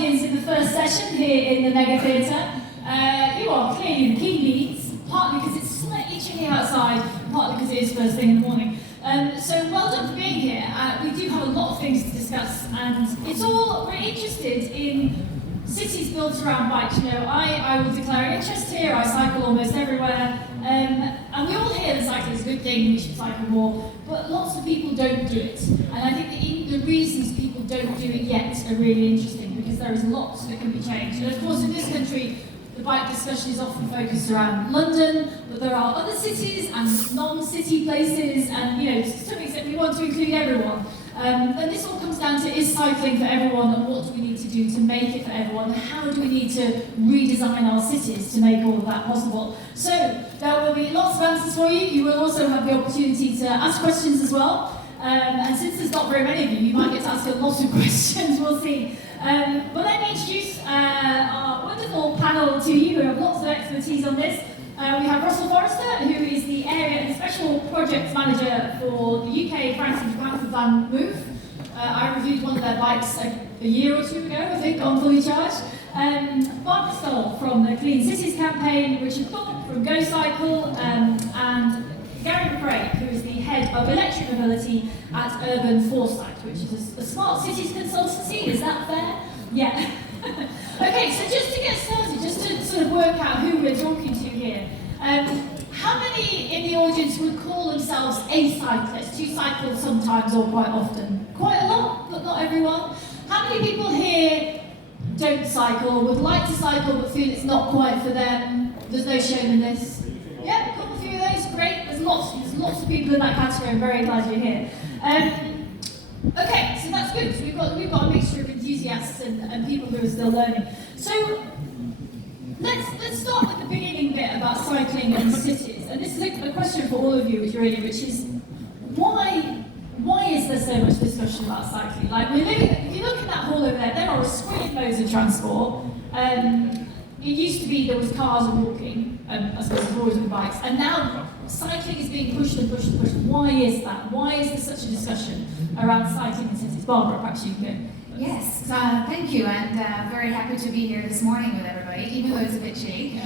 audience in the first session here in the Mega Theatre. You are clearly in keen needs, partly because it's slightly chilly outside, partly because it is first thing in the morning. So well done for being here. We do have a lot of things to discuss, and it's all we're interested in cities built around bikes. You know, I will declare an interest here. I cycle almost everywhere, and we all hear that cycling is a good thing. We should cycle more, but lots of people don't do it. And I think the reasons people don't do it yet are really interesting, because there is lots that can be changed. And of course, in this country, the bike discussion is often focused around London, but there are other cities and non-city places, and you know, to some extent we want to include everyone. And this all comes down to, is cycling for everyone, and what do we need to do to make it for everyone? How do we need to redesign our cities to make all of that possible? So there will be lots of answers for you. You will also have the opportunity to ask questions as well. And since there's not very many of you, you might get to ask a lot of questions, we'll see. But let me introduce our wonderful panel to you, who have lots of expertise on this. We have Russell Forrester, who is the Area and Special Projects Manager for the UK, France and Japan for Van Move. I reviewed one of their bikes a year or two ago, I think, on Fully Charged. Bart Stoll from the Clean Cities campaign, Richard Thorpe from Go Cycle, and Gary McRae, who is the head of electric mobility at Urban Foresight, which is a smart cities consultancy. Is that fair? Yeah. Okay, so just to get started, just to sort of work out who we're talking to here, how many in the audience would call themselves a cyclist, who cycle sometimes or quite often? Quite a lot, but not everyone. How many people here don't cycle, would like to cycle but feel it's not quite for them? There's no shame in this. Yeah, a couple of few of those, great. There's lots of people in that category. I'm very glad you're here. Okay, so that's good. So we've got a mixture of enthusiasts and people who are still learning. So let's start with the beginning bit about cycling and cities. And this is a question for all of you, really, which is why is there so much discussion about cycling? Like if you look at that hall over there are a screen loads of transport. It used to be there was cars and walking, I suppose there's always been bikes, and now cycling is being pushed and pushed and pushed. Why is that? Why is there such a discussion around cycling in cities? Barbara, perhaps you can go. Yes, thank you, and very happy to be here this morning with everybody, even though it's a bit chilly.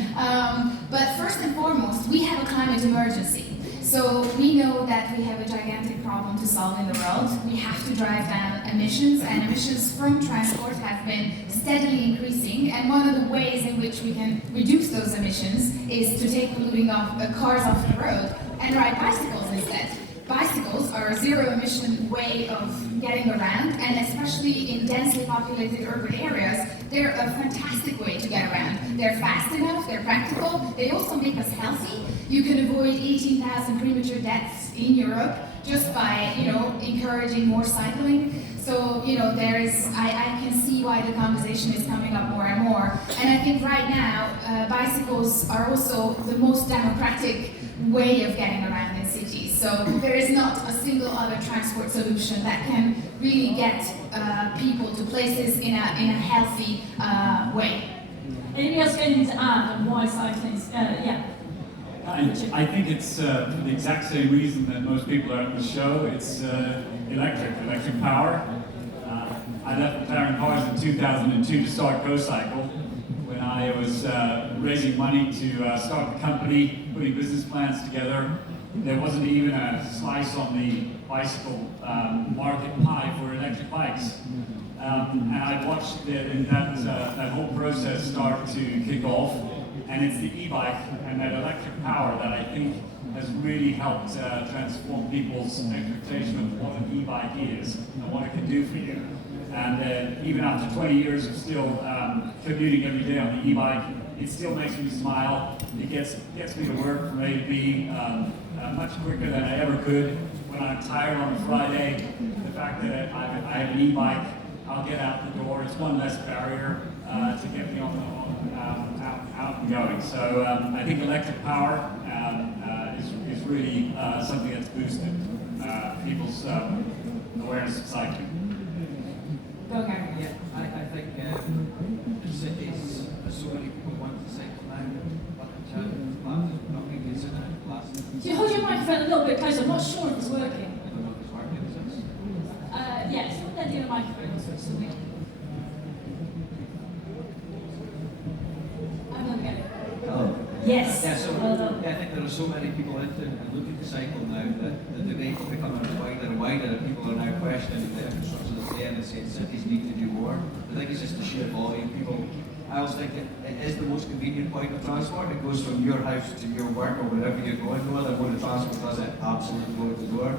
But first and foremost, we have a climate emergency. So we know that we have a gigantic problem to solve in the world. We have to drive down emissions, and emissions from transport have been steadily increasing. And one of the ways in which we can reduce those emissions is to take polluting cars off the road and ride bicycles instead. Bicycles are a zero-emission way of getting around, and especially in densely populated urban areas, they're a fantastic way to get around. They're fast enough, they're practical, they also make us healthy. You can avoid 18,000 premature deaths in Europe just by, encouraging more cycling. So, I can see why the conversation is coming up more and more. And I think right now, bicycles are also the most democratic way of getting around in cities. So there is not a single other transport solution that can really get people to places in a healthy way. Anybody else got anything to add on why cycling is, yeah? I think it's for the exact same reason that most people are at the show. It's electric power. I left McLaren Cars in 2002 to start Go Cycle. When I was raising money to start the company, putting business plans together, there wasn't even a slice on the bicycle market pie for electric bikes. And I watched that whole process start to kick off. And it's the e-bike and that electric power that I think has really helped transform people's expectation of what an e-bike is and what it can do for you. And even after 20 years of still commuting every day on the e-bike, it still makes me smile. It gets me to work from A to B much quicker than I ever could. When I'm tired on a Friday, the fact that I have an e-bike, I'll get out the door. It's one less barrier to get me out and going. So I think electric power is really something that's boosted people's awareness of cycling. Okay. Yeah, I think cities, so many people want to cycle now, but in terms of nothing is in it. So you hold your microphone a little bit closer. I'm not sure if it's working. I don't know if it's working, is it? Yes, yeah, the microphone. Yes. Yeah, so Well done. yeah, I think there are so many people into and looking to cycle now that the debate is becoming wider and wider, and people are now questioning the infrastructure that's there and saying cities need to do more. I think it's just the sheer volume. People, I always think it is the most convenient point of transport. It goes from your house to your work or wherever you're going. No other mode of transport does it absolutely door to door.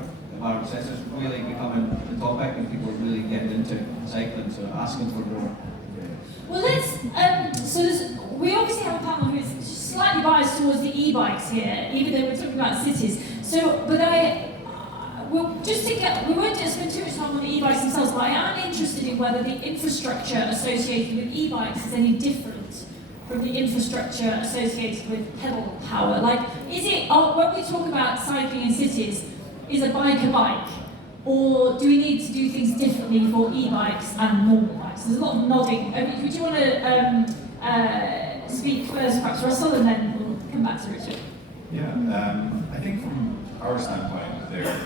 So it's really becoming the topic, and people are really getting into cycling, so asking for more. Well, we obviously have a panel who's slightly biased towards the e-bikes here, even though we're talking about cities. So, but we won't spend too much time on the e-bikes themselves, but I am interested in whether the infrastructure associated with e-bikes is any different from the infrastructure associated with pedal power. Like, when we talk about cycling in cities, is a bike a bike? Or do we need to do things differently for e-bikes and normal bikes? There's a lot of nodding. Would you want to speak first, perhaps Russell, and then we'll come back to Richard? Yeah, I think from our standpoint, there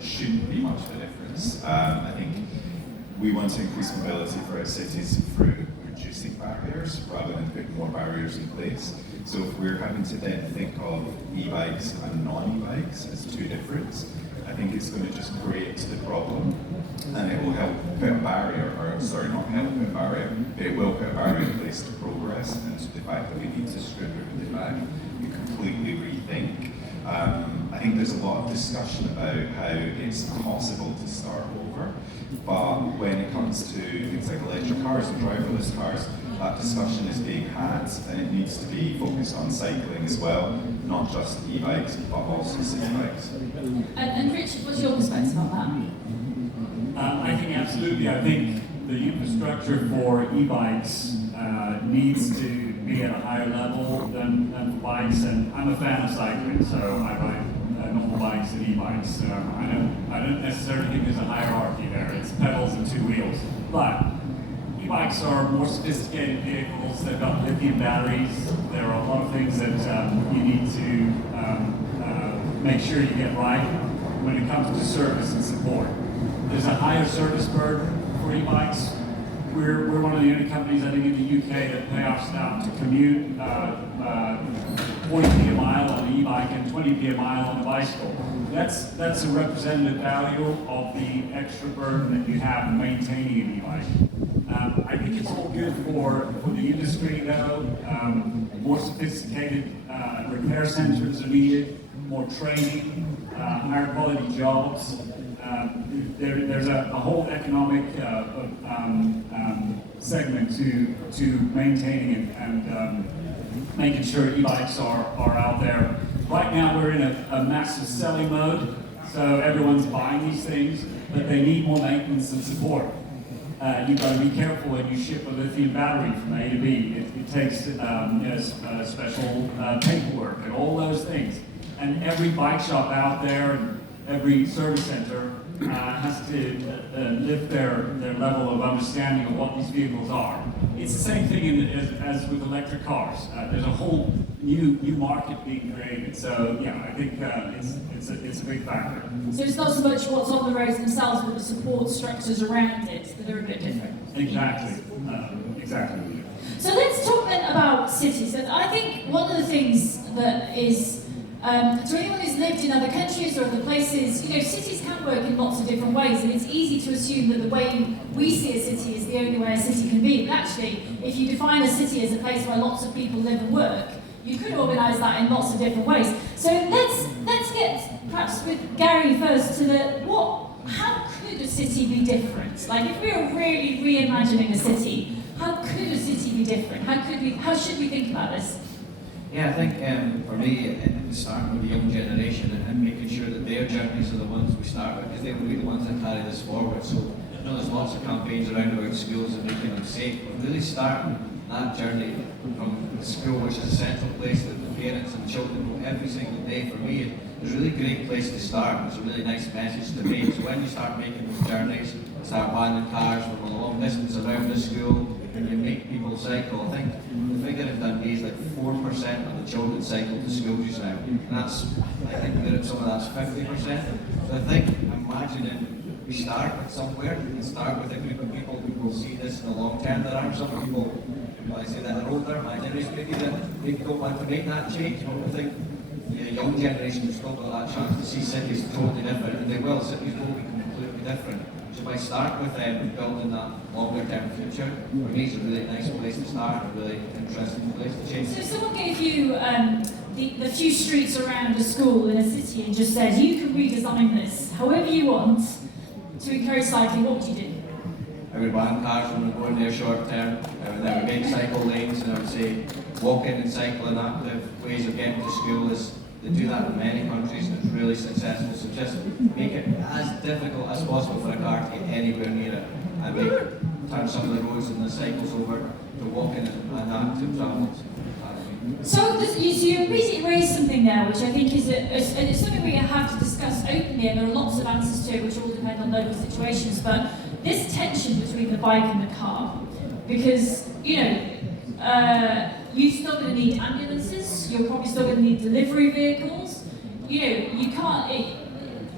shouldn't be much of a difference. I think we want to increase mobility for our cities through reducing barriers rather than putting more barriers in place. So if we're having to then think of e-bikes and non-e-bikes as two different, I think it's going to just create the problem, and it will help put a barrier, not help put a barrier, but it will put a barrier in place to progress and to the fact that we need to strip everything back and completely rethink. I think there's a lot of discussion about how it's possible to start over, but when it comes to things like electric cars and driverless cars, that discussion is being had, and it needs to be focused on cycling as well, not just e-bikes, but also city bikes. And Richard, what's your perspective on that? I think absolutely. I think the infrastructure for e-bikes needs to be at a higher level than for bikes, and I'm a fan of cycling, so I buy normal bikes and e-bikes. I don't necessarily think there's a hierarchy there. It's pedals and two wheels. But e-bikes are more sophisticated vehicles. They've got lithium batteries. There are a lot of things that you need to make sure you get right when it comes to service and support. There's a higher service burden for e-bikes. We're one of the only companies, I think, in the UK that pay our staff to commute 40p a mile on the e-bike and 20p a mile on the bicycle. That's a representative value of the extra burden that you have in maintaining an e-bike. I think it's all good for the industry, though. More sophisticated repair centers are needed, more training, higher quality jobs. There's a whole economic segment to maintaining and making sure e-bikes are out there. Right now we're in a massive selling mode, so everyone's buying these things, but they need more maintenance and support. You've got to be careful when you ship a lithium battery from A to B. It takes special paperwork and all those things. And every bike shop out there, and every service center has to lift their level of understanding of what these vehicles are. It's the same thing as with electric cars. There's a whole new market being created. So yeah, I think it's a big factor. So it's not so much what's on the roads themselves, but the support structures around it that are a bit different. Exactly. Exactly. So let's talk then about cities. And I think one of the things that is, to anyone who's lived in other countries or other places, cities can work in lots of different ways, and it's easy to assume that the way we see a city is the only way a city can be. But actually, if you define a city as a place where lots of people live and work, you could organise that in lots of different ways. So let's get, perhaps with Gary first, to how could a city be different? Like, if we were really reimagining a city, how could a city be different? How should we think about this? Yeah, I think for me, starting with the young generation and making sure that their journeys are the ones we start with, because they will be the ones that carry this forward. So there's lots of campaigns around about schools and making them safe, but really starting that journey from the school, which is a central place that the parents and children go every single day. For me, it's a really great place to start. It's a really nice message to make. So when you start making those journeys, start banning cars from a long distance around the school, and you make people cycle. I think the figure in Dundee is like 4% of the children cycle to school just now. And I think that some of that's 50%. So I think, imagining we start somewhere and start with a group of people who will see this in the long term. There are some people Well, I say that they're older, my generation maybe don't want to make that change, but I think the young generation has still got that chance to see cities totally different, and they will, cities will be completely different. So if I start with building that longer term future, for me it's a really nice place to start, a really interesting place to change. So if someone gave you the few streets around a school in a city and just said, you can redesign this however you want to encourage cycling, what would you do? I would ban cars when we're going there short term, and I would make cycle lanes, and I would say walking and cycling active ways of getting to school is, they do that in many countries and it's really successful, so just make it as difficult as possible for a car to get anywhere near it, and turn some of the roads and the cycles over to walking and active travel. So you immediately raised something there, which I think is it's something we have to discuss openly, and there are lots of answers to it, which all depend on local situations. But this tension between the bike and the car, because you're still going to need ambulances, you're probably still going to need delivery vehicles. You can't.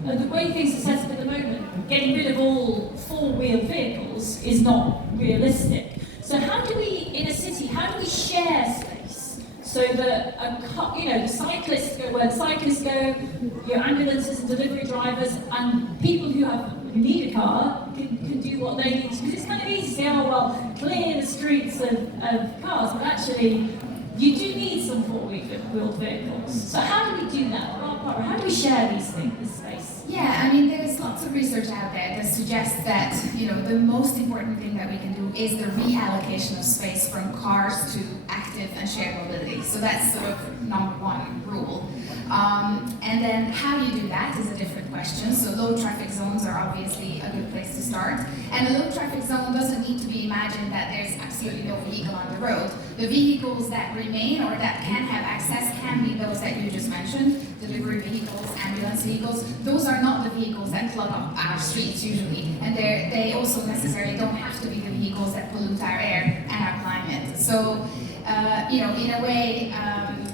The way things are set up at the moment, getting rid of all four-wheel vehicles is not realistic. So how do we, in a city, how do we share space so that the cyclists go where the cyclists go, your ambulances and delivery drivers, and people who need a car can do what they need? Because it's kind of easy to say, oh well, clear the streets of cars, but actually you do need some four-wheeled vehicles. So how do we do that? How do we share these things, this space? Yeah, I mean, there's lots of research out there that suggests that, the most important thing that we can do is the reallocation of space from cars to active and shared mobility. So that's sort of number one rule. And then how you do that is a different question. So low traffic zones are obviously a good place to start. And a low traffic zone doesn't need to be imagined that there's absolutely no vehicle on the road. The vehicles that remain or that can have access can be those that you just mentioned, delivery vehicles, ambulance vehicles. Those are not the vehicles that plug up our streets usually. And they also necessarily don't have to be the vehicles that pollute our air and our climate. So, in a way,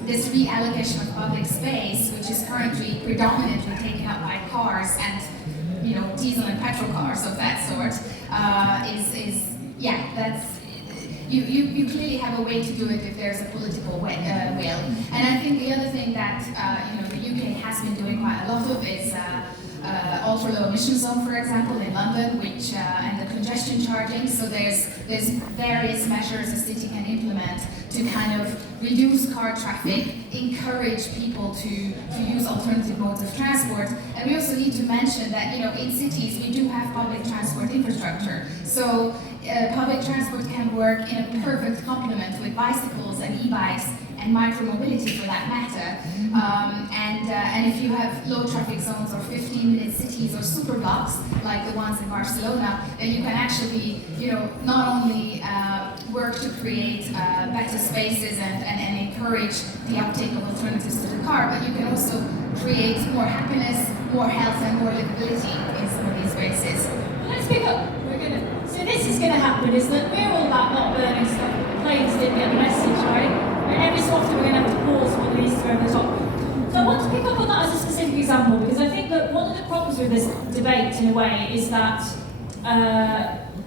this reallocation of public space, which is currently predominantly taken up by cars and, diesel and petrol cars of that sort, you clearly have a way to do it if there's a political will. And I think the other thing that, the UK has been doing quite a lot of is ultra-low emission zone, for example, in London, which and the congestion charging. So there's various measures a city can implement to kind of reduce car traffic, encourage people to use alternative modes of transport. And we also need to mention that, in cities we do have public transport infrastructure. So public transport can work in a perfect complement with bicycles and e-bikes and micromobility for that matter. And if you have low traffic zones or 15-minute cities or super blocks like the ones in Barcelona, then you can actually, not only work to create better spaces and encourage the uptake of alternatives to the car, but you can also create more happiness, more health, and more livability in some of these spaces. Let's pick up. So this is going to happen, is that we're all about not burning stuff. Planes didn't get the message, right? And every so often we're going to have to pause one of these to go over the top. So I want to pick up on that as a specific example, because I think that one of the problems with this debate, in a way, is that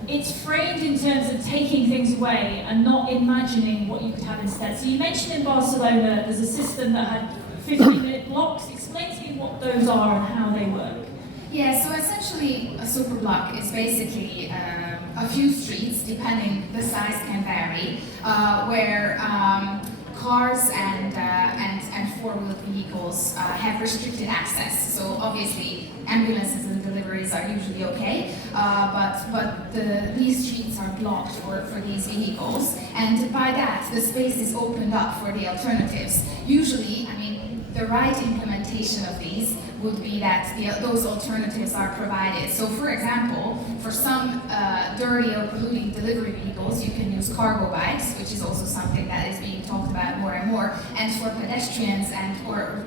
it's framed in terms of taking things away and not imagining what you could have instead. So you mentioned in Barcelona there's a system that had 15-minute blocks. Explain to me what those are and how they work. Yeah, so essentially a super block is basically a few streets, depending, the size can vary, where cars and four-wheeled vehicles have restricted access. So obviously ambulances and deliveries are usually okay, but these streets are blocked for these vehicles, and by that the space is opened up for the alternatives. Usually, the right implementation of these would be that those alternatives are provided. So for example, for some dirty or polluting delivery vehicles, you can use cargo bikes, which is also something that is being talked about more and more. And for pedestrians for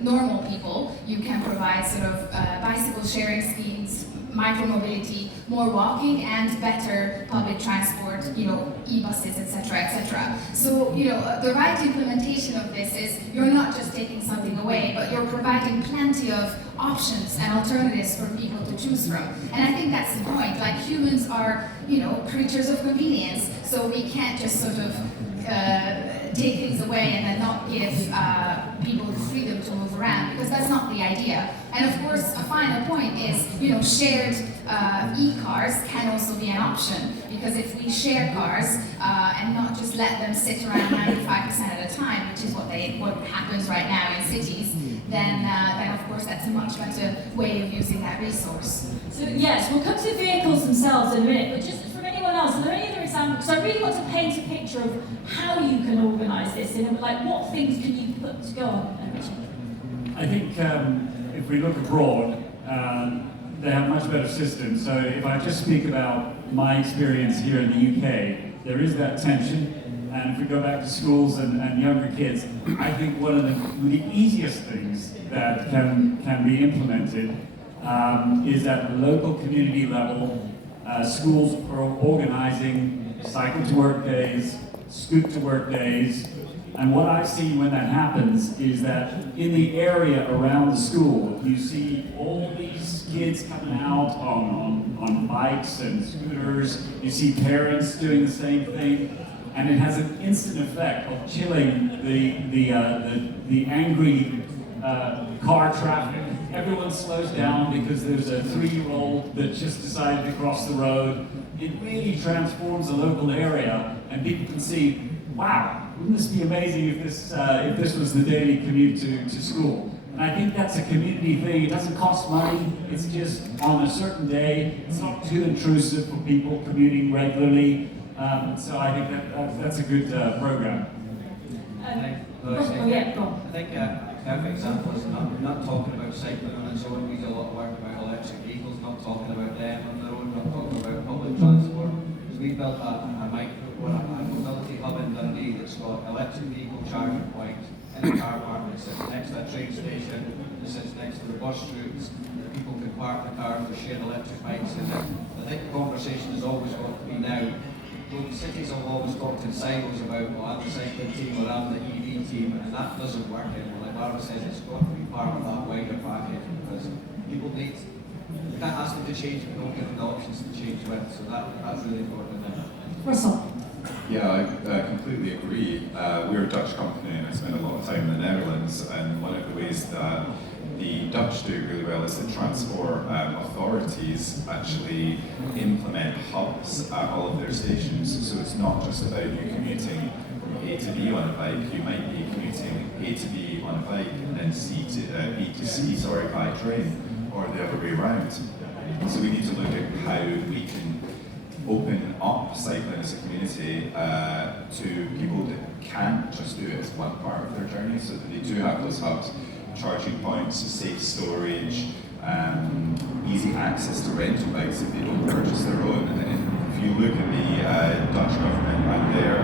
normal people, you can provide sort of bicycle sharing schemes, micromobility, more walking and better public transport, e-buses, etc., etc. So, the right implementation of this is you're not just taking something away, but you're providing plenty of options and alternatives for people to choose from. And I think that's the point. Like, humans are, creatures of convenience, so we can't just sort of take things away and then not give people the freedom to move around, because that's not the idea. And of course, a final point is, shared e-cars can also be an option, because if we share cars and not just let them sit around 95% at a time, which is what happens right now in cities, then of course that's a much better way of using that resource. So yes, we'll come to vehicles themselves in a minute, but just from anyone else, are there any other examples? Because I really want to paint a picture of how you can organise this, like what things can you put to go on, Richard? I think if we look abroad, they have much better systems. So if I just speak about my experience here in the UK, there is that tension. And if we go back to schools and younger kids, I think one of the easiest things that can be implemented is at the local community level. Schools are organizing cycle to work days, scoot to work days. And what I've seen when that happens is that in the area around the school, you see all these kids coming out on bikes and scooters. You see parents doing the same thing. And it has an instant effect of chilling the angry car traffic. Everyone slows down because there's a 3-year-old that just decided to cross the road. It really transforms a local area, and people can see, wow, wouldn't this be amazing if this was the daily commute to school? And I think that's a community thing. It doesn't cost money. It's just on a certain day. It's not too intrusive for people commuting regularly. So I think that's a good program. Go on. I think a perfect example is not talking about cycling on its own. We do a lot of work about electric vehicles, not talking about them on their own, not talking about public transport. So we built a mobility hub in Dundee that's got electric vehicle charging points in a car park that sits next to a train station, that sits next to the bus routes. People can park the car for shared electric bikes in it. I think the conversation has always got to be now. Well, cities have always talked in silos about, well, I'm the cycling team or I'm the EV team, and that doesn't work anymore. Like Barbara says, it's got to be part of that wider package, because people you can't ask them to change, but don't give them the options to change with. So that's really important. Russell. Yeah, I completely agree. We're a Dutch company, and I spent a lot of time in the Netherlands, and one of the ways that the Dutch do it really well is that transport authorities actually implement hubs at all of their stations. So it's not just about you commuting from A to B on a bike. You might be commuting A to B on a bike and then B to C, by train, or the other way around. So we need to look at how we can open up cycling as a community to people that can't just do it as one part of their journey, so that they do have those hubs, charging points, safe storage, easy access to rental bikes if they don't purchase their own. And then if you look at the Dutch government and their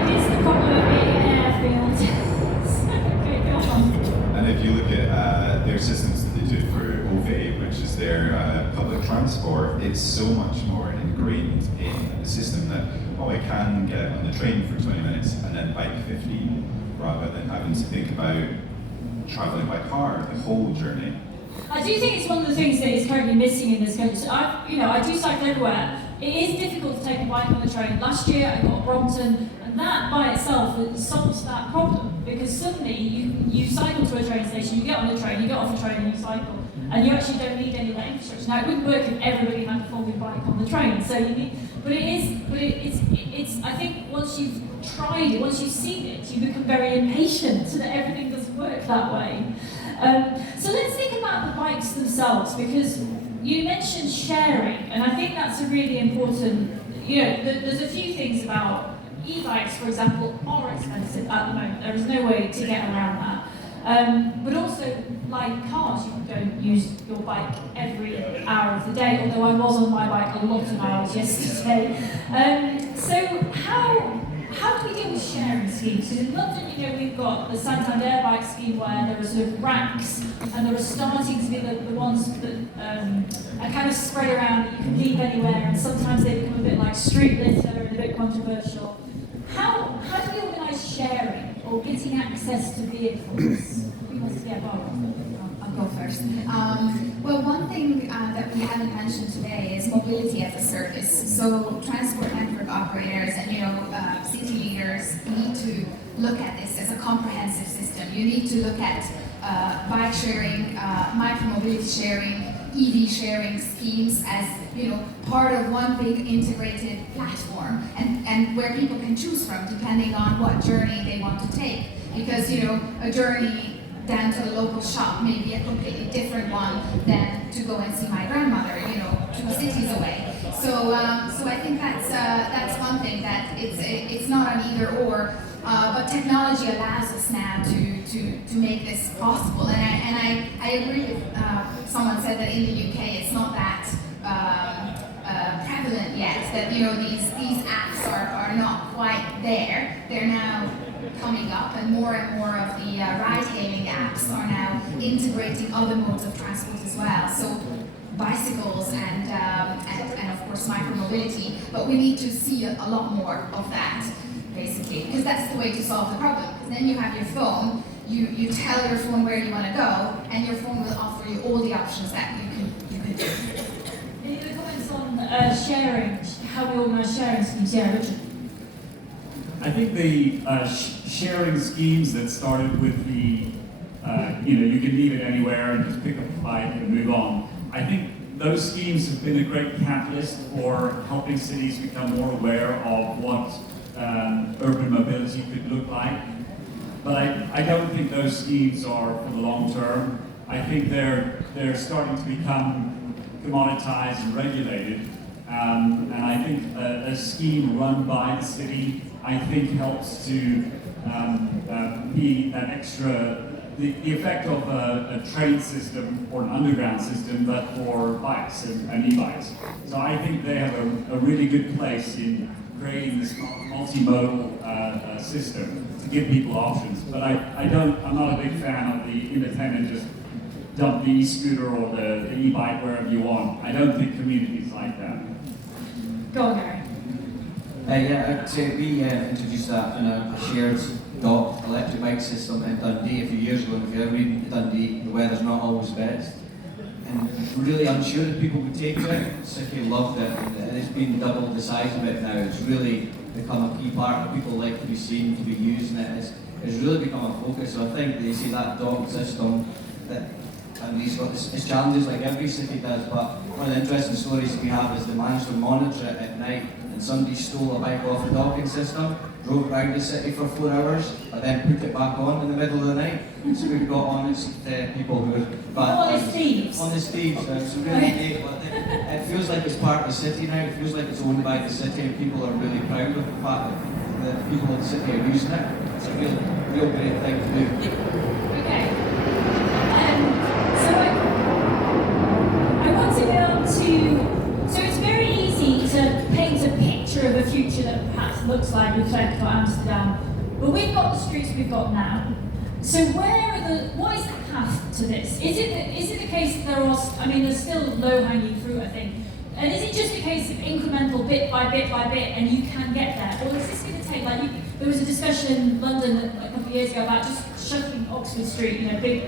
It is the problem of being an airfield. Okay, go on. And if you look at their systems that they do for OV, which is their public transport, it's so much more ingrained in the system that, I can get on the train for 20 minutes and then bike 15, rather than having to think about travelling by car the whole journey. I do think it's one of the things that is currently missing in this country. So I do cycle everywhere. It is difficult to take a bike on the train. Last year I got Brompton, and that by itself solves that problem, because suddenly you cycle to a train station, you get on a train, you get off a train and you cycle, and you actually don't need any of that infrastructure. Now it wouldn't work if everybody had a folding bike on the train. So you need, it's. I think once you've tried it, once you've seen it, you become very impatient so that everything doesn't work that way. So let's think about the bikes themselves, because you mentioned sharing, and I think that's a really important, there's a few things about e-bikes, for example, are expensive at the moment. There is no way to get around that. But also, like cars, you don't use your bike every hour of the day, although I was on my bike a lot of hours yesterday. So how do we deal with sharing schemes? Because in London, you know, we've got the Santander bike scheme where there are sort of racks, and there are starting to be the ones that are kind of spread around that you can leave anywhere, and sometimes they become a bit like street litter and a bit controversial. How do we organise sharing or getting access to vehicles? Who wants to get involved? I'll go first. Well, one thing that we haven't mentioned today is mobility as a service. So transport network operators and city leaders need to look at this as a comprehensive system. You need to look at bike sharing, micromobility sharing, EV sharing schemes as part of one big integrated platform, and where people can choose from depending on what journey they want to take. Because a journey down to the local shop may be a completely different one than to go and see my grandmother, 2 cities away. So I think that's one thing, that it's not an either or, but technology allows us now to make this possible. And I agree with someone said that in the UK it's not that prevalent yet. That these apps are not quite there. They're now coming up, and more of the ride-hailing apps are now integrating other modes of transport as well. So bicycles and of course micromobility, but we need to see a lot more of that, basically, because that's the way to solve the problem. Because then you have your phone, you tell your phone where you want to go, and your phone will offer you all the options that you can do. Any other comments on sharing, how we organise sharing schemes? Yeah, Richard. I think the sharing schemes that started with the, you can leave it anywhere and just pick up a bike and move on. I think those schemes have been a great catalyst for helping cities become more aware of what urban mobility could look like. But I don't think those schemes are for the long term. I think they're starting to become commoditized and regulated. And I think a scheme run by the city, I think, helps to be that extra, the effect of a train system or an underground system, but for bikes and e-bikes. So I think they have a really good place in creating this multimodal system to give people options. But I'm not a big fan of the independent just dump the e-scooter or the e-bike wherever you want. I don't think communities like that. Go on, Gary. Yeah, I'd say we introduced that in a shared docked electric bike system in Dundee a few years ago. If you're ever been to Dundee, the weather's not always best. And really unsure if people would take to it. City loved it, and it's been double the size of it now. It's really become a key part of people like to be seen, to be using it. It's really become a focus. So I think they see that docked system that. And he's got his challenges like every city does, but one of the interesting stories we have is they managed to monitor it at night, and somebody stole a bike off the docking system, drove around the city for 4 hours, and then put it back on in the middle of the night. So we've got honest people who are bad. Honest thieves. Honest thieves. It's really great, but it feels like it's part of the city now. It feels like it's owned by the city, and people are really proud of the fact that the people of the city are using it. It's a real great thing to do. Okay. I want to get on to, so it's very easy to paint a picture of a future that perhaps looks like Utrecht or Amsterdam, but we've got the streets we've got now. So what is the path to this? Is it the case that there's still low-hanging fruit, I think, and is it just a case of incremental bit by bit by bit and you can get there? Or is this going to take, there was a discussion in London a couple of years ago about just shutting Oxford Street, big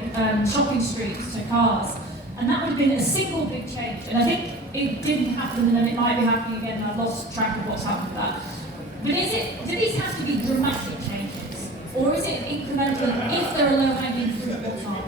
shopping streets to cars. And that would have been a single big change. And I think it didn't happen, and then it might be happening again, and I've lost track of what's happened with that. But do these have to be dramatic changes? Or is it incremental if there are low-hanging fruit at the time?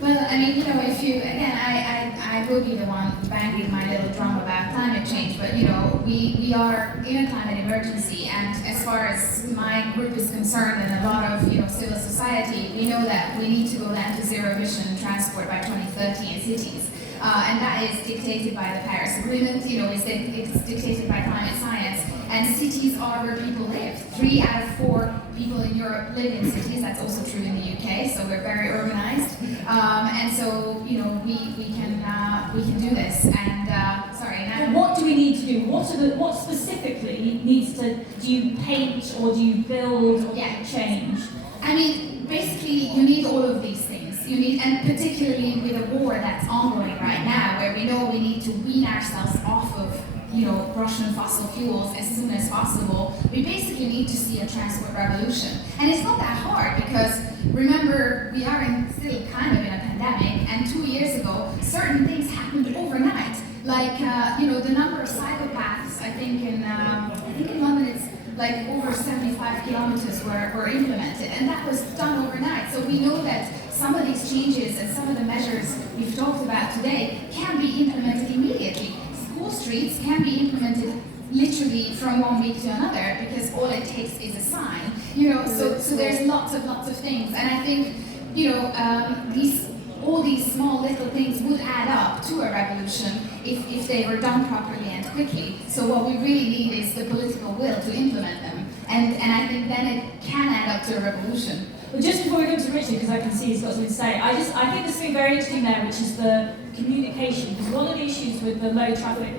Well, if you, again, I will be the one banging my little drum about climate change, but we are in a climate emergency, and as far as my group is concerned, and a lot of civil society, we know that we need to go down to zero emission transport by 2030 in cities, and that is dictated by the Paris Agreement. It's dictated by climate science, and cities are where people live. 3 out of 4 people in Europe live in cities. That's also true in the UK. So we're very organized, and so we can do this. And sorry. Now, what do we need to do? What what specifically needs to, do you paint or do you build or do you change? I mean, basically, you need all of these things. You need, and particularly with a war that's ongoing right now, where we know we need to wean ourselves off of, Russian fossil fuels as soon as possible. We basically need to see a transport revolution, and it's not that hard because remember we are still kind of in a pandemic, and 2 years ago certain things happened overnight. Like the number of psychopaths. I think in London it's like over 75 kilometers were implemented, and that was done overnight. So we know that some of these changes and some of the measures we've talked about today can be implemented immediately. School streets can be implemented literally from 1 week to another because all it takes is a sign. So there's lots of things, and I think all these small little things would add up to a revolution if they were done properly and quickly. So what we really need is the political will to implement them. And I think then it can add up to a revolution. Well, just before we go to Richard, because I can see he's got something to say, I think there's something very interesting there, which is the communication. Because one of the issues with the low traffic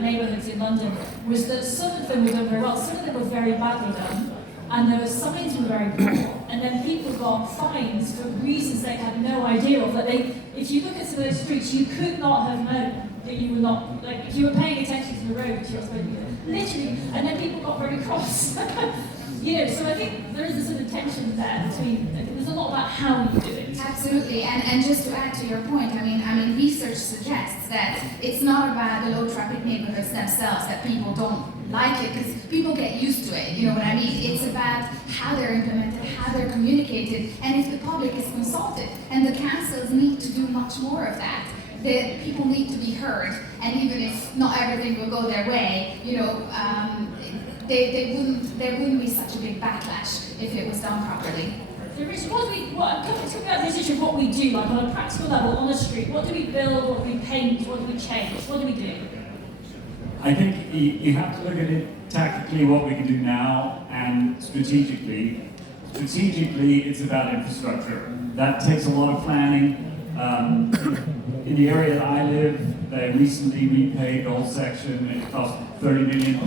neighbourhoods in London was that some of them were done very well, some of them were very badly done, and there were signs were very poor, and then people got fines for reasons they had no idea of. That if you look at some of those streets, you could not have known that you were not, like, if you were paying attention to the road, which you were supposed to be, literally, and then people got very cross. So I think there is a sort of tension there between, there's a lot about how you do it. Absolutely, and just to add to your point, I mean, research suggests that it's not about the low traffic neighborhoods themselves, that people don't like it, because people get used to it, you know what I mean? It's about how they're implemented, how they're communicated, and if the public is consulted, and the councils need to do much more of that. The people need to be heard, and even if not everything will go their way, there wouldn't be such a big backlash if it was done properly. So Richard, talking about this issue of what we do, like on a practical level, on the street, what do we build, what do we paint, what do we change, what do we do? I think you have to look at it tactically, what we can do now, and strategically. Strategically, it's about infrastructure. That takes a lot of planning. In the area that I live, they recently repaid the whole section. It cost £30 million.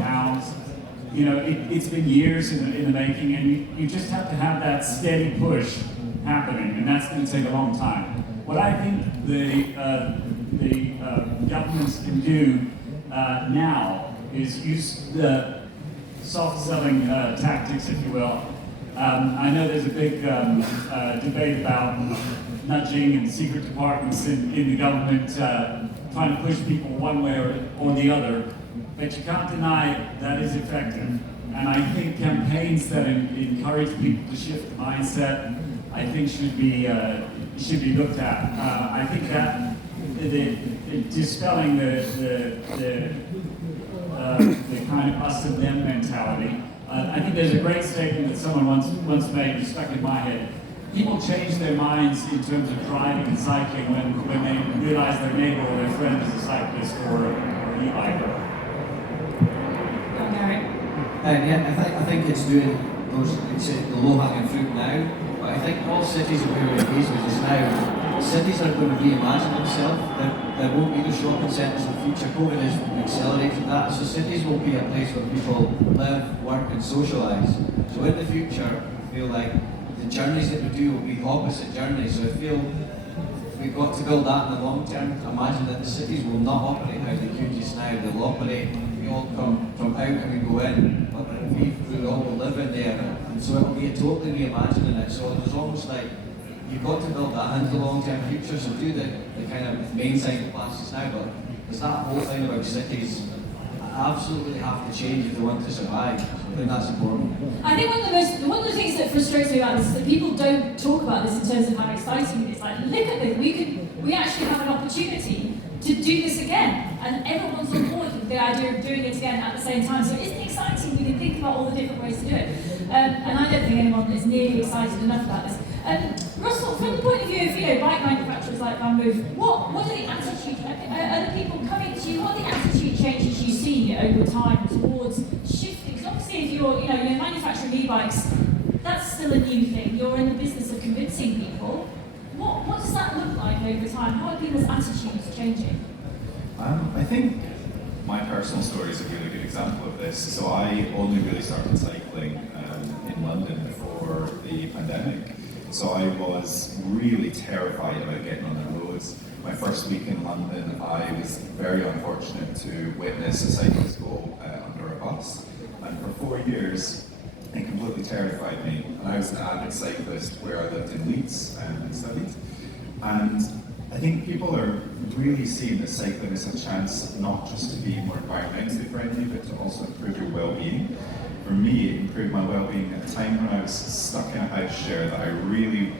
It's been years in the making, and you just have to have that steady push happening, and that's going to take a long time. What I think the governments can do now is use the soft selling tactics, if you will. I know there's a big debate about nudging and secret departments in the government trying to push people one way or the other. But you can't deny that is effective. And I think campaigns that encourage people to shift the mindset, I think should be looked at. I think that dispelling the kind of us and them mentality. I think there's a great statement that someone once made, that stuck in my head. People change their minds in terms of driving and cycling when they realize their neighbor or their friend is a cyclist or an e-biker. I think it's doing the low-hanging fruit now, but I think all cities that we're engaged with just now, cities are going to reimagine themselves. There won't be the shopping centres in the future. COVID has accelerated that, so cities will be a place where people live, work and socialise. So in the future, I feel like the journeys that we do will be opposite journeys. So I feel we've got to build that in the long term. Imagine that the cities will not operate how they do just now. They'll operate, we all come from out and we go in, but we all will live in there. And so it will be a totally reimagining it. So there's almost like, you've got to build that into the long-term future. So do the kind of main cycle classes now, but there's that whole thing about cities absolutely have to change if they want to survive. So I think that's important. I think one of the things that frustrates me about this is that people don't talk about this in terms of how exciting it is. Like, look at this, we actually have an opportunity to do this again, and everyone's on board with the idea of doing it again at the same time. So isn't it exciting? We can think about all the different ways to do it, and I don't think anyone is nearly excited enough about this. Russell, from the point of view of bike manufacturers like VanMoof, what are the attitudes? Are the people coming to you? What are the attitude changes you see over time towards shifting? Because obviously, if you're manufacturing e-bikes, that's still a new thing. You're in the business of convincing people. What does that look like over time? How are people's attitudes changing? I think my personal story is a really good example of this. So I only really started cycling in London before the pandemic. So I was really terrified about getting on the roads. My first week in London, I was very unfortunate to witness a cyclist go under a bus. And for 4 years, it completely terrified me. And I was an avid cyclist where I lived in Leeds and studied. And I think people are really seeing that cycling is a chance not just to be more environmentally friendly, but to also improve your well-being. For me, it improved my well-being at a time when I was stuck in a house share that I really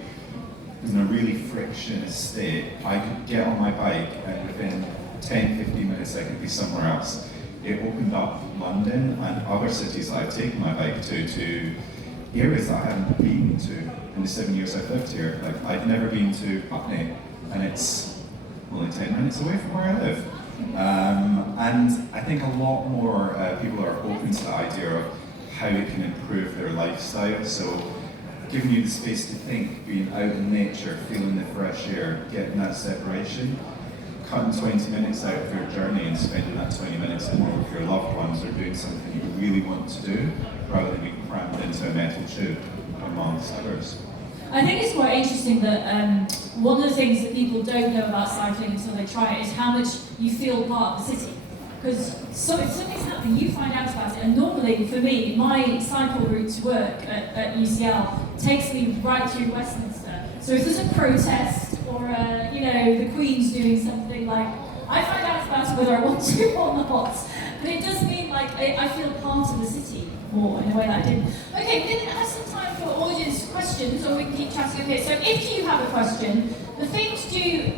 was in a really frictionless state. I could get on my bike and within 10-15 minutes I could be somewhere else. It opened up London and other cities that I've taken my bike to areas that I hadn't been to in the 7 years I've lived here. Like, I'd never been to Putney, and it's only 10 minutes away from where I live. And I think a lot more people are open to the idea of how it can improve their lifestyle. So giving you the space to think, being out in nature, feeling the fresh air, getting that separation, cutting 20 minutes out of your journey and spending that 20 minutes more with your loved ones or doing something you really want to do, rather than being crammed into a metal tube amongst others. I think it's quite interesting that one of the things that people don't know about cycling until they try it is how much you feel part of the city. Because if something's happening, you find out about it. And normally, for me, my cycle route to work at UCL takes me right through Westminster. So if there's a protest or the Queen's doing something, like, I find out about it whether I want to or not. But it does mean like I feel part of the city more in a way that I didn't. Okay, we're going to have some time for audience questions, or we can keep chatting a bit. So if you have a question, the thing to do